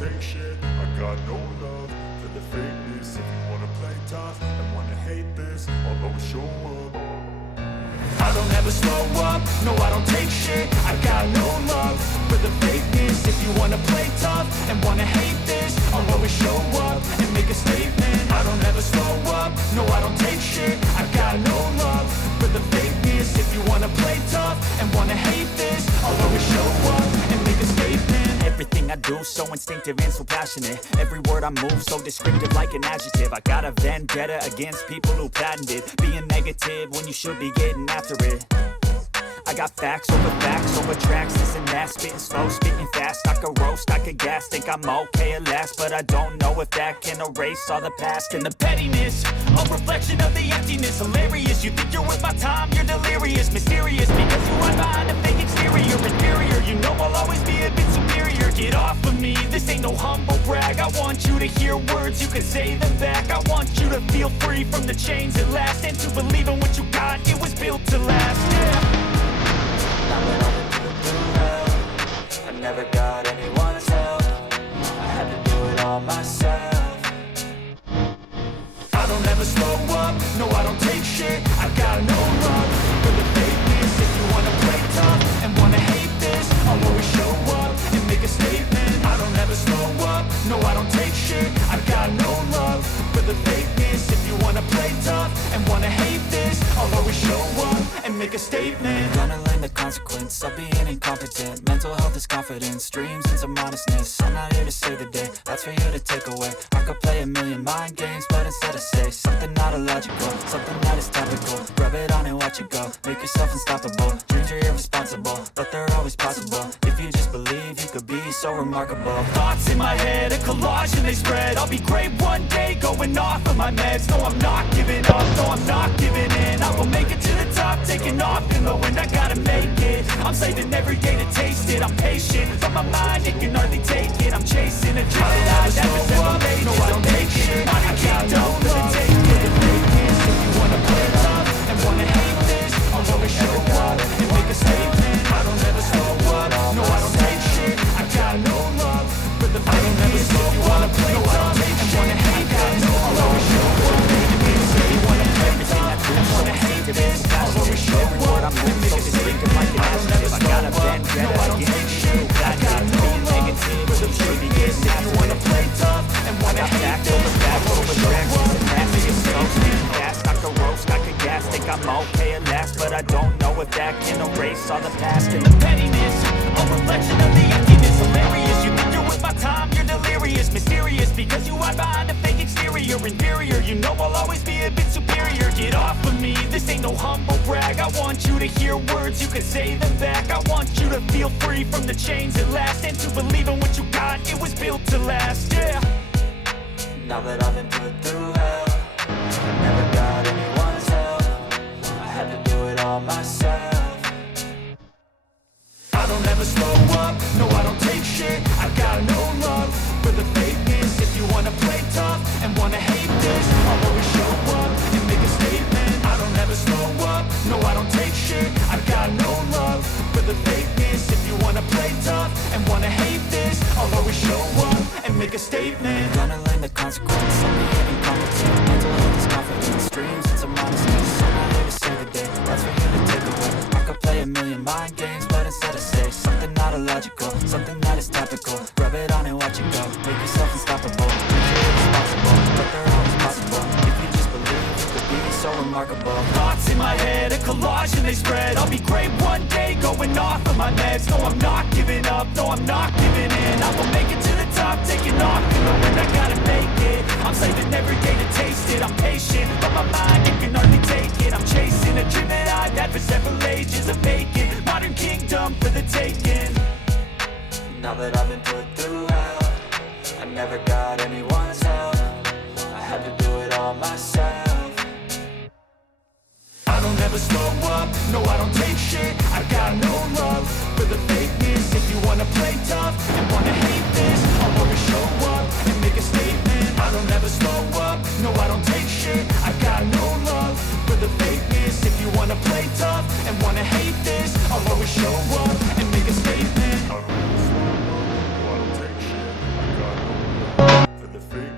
take shit. I got no love for the fakeness. If you wanna play tough and wanna hate this, I'll always show up. I don't ever slow up, no I don't take shit. I got no love for the fakeness. If you wanna play tough and wanna hate this, I'll always show up and make a statement. I don't ever slow up, no I don't take shit. I got no love for the fakeness. If you wanna play tough and wanna hate this, I'll always show up and make a statement. Everything I do so instinctive and so passionate. Every word I move so descriptive like an adjective. I got a vendetta against people who patented being negative when you should be getting after it. I got facts over tracks, this and that. Spitting slow, spitting fast. I could roast, I could gas. Think I'm okay at last, but I don't know if that can erase all the past. And the pettiness, a reflection of the emptiness. Hilarious, you think you're worth my time, you're delirious. Mysterious, because you hide behind a fake exterior. Inferior, you know I'll always be a bit superior. Get off of me, this ain't no humble brag. I want you to hear words, you can say them back. I want you to feel free from the chains at last, and to believe in what you got, it was built to last, yeah. Now that I've been through hell, I never got anyone's help. I had to do it all myself. I don't ever slow up, no I don't take shit. I got no love for the fakeness. If you wanna play tough and wanna hate this, I'll always show up and make a statement. I don't ever slow up, no I don't take shit. I got no love for the fakeness. If you wanna play tough and wanna hate this, I'll always show up and make a statement. Gonna learn the consequence of being incompetent. Mental health is confidence, dreams and some honestness. I'm not here to save the day, that's for you to take away. I could play a million mind games, but instead I say something not illogical, something that is topical. Rub it on and watch it go, make yourself unstoppable. Dreams are irresponsible, but they're always possible. If you just believe, you could be so remarkable. Thoughts in my head, a collage and they spread. I'll be great one day, going off of my meds. No, I'm not giving up, no, I'm not giving in. I will make it to the top, taking off in the wind. I gotta make it, I'm saving every day to taste it. I'm patient, but my mind, it can hardly take it. I'm chasing a dream that I've never made. No, I don't take shit, I got no love for the fakeness. If you wanna play tough and wanna hate this, I'll always show up and make a statement. I don't ever slow up, no, I don't take shit. I got no love for the fakeness. If you wanna play tough and wanna hate this, I'll always show up and make a statement. If you wanna play tough and wanna hate this, I'll always show up and make a statement. I don't ever slow up, no, I don't take shit. I got no love for the fakeness. If you wanna play tough and wanna hate this, I'll always show up and make a statement. I could roast, I could gas, think I'm okay at last, but I don't know if that can erase all the past. And the pettiness, a reflection of the emptiness. Hilarious, you think you're worth my time, you're delirious. Mysterious, because you hide behind a fake exterior. Inferior, you know I'll always be a bit superior. Get off of me, this ain't no humble brag. I want you to hear words, you can say them back. I want you to feel free from the chains at last, and to believe in what you got, it was built to last, yeah. Now that I've been put through hell, I never got anyone's help. I had to do it all myself. I don't ever slow up, no I don't take shit. I got no love for the fakeness. If you wanna play tough and wanna hate this, I'll always show up and make a statement. I don't ever slow up, no I don't take shit. I got no love for the fakeness. If you wanna play tough and wanna hate this, I'll always show up and make a statement. Gonna learn the consequence of being incompetent. Mental health is confidence, dreams and some honestness. I'm not here to save the day, that's for you to take away. I could play a million mind games, but instead I say something not illogical, something that is topical. Rub it on and watch it go, make yourself unstoppable. Dreams are irresponsible, but they're always possible. If you just believe, you could be so remarkable. Thoughts in my head, a collage and they spread. I'll be great one day, going off of my meds. No, I'm not giving up, no, I'm not giving in. I will make it to the top, taking off in the wind. I gotta make it, I'm saving every day to taste it. I'm patient, but my mind, it can hardly take it. I'm chasing a dream that I've had for several ages. A vacant, modern kingdom for the taking. Now that I've been put through hell, I never got anyone's help. I had to do it all myself. I don't ever slow up, no I don't take shit. I got no love for the fakeness. If you wanna play tough and wanna hate this, I'll always show up and make a statement. I don't ever slow up, no I don't take shit. I got no love for the fakeness. If you wanna play tough and wanna hate this, I'll always show up and make a statement. I don't ever slow up, no I don't take shit. I got the fake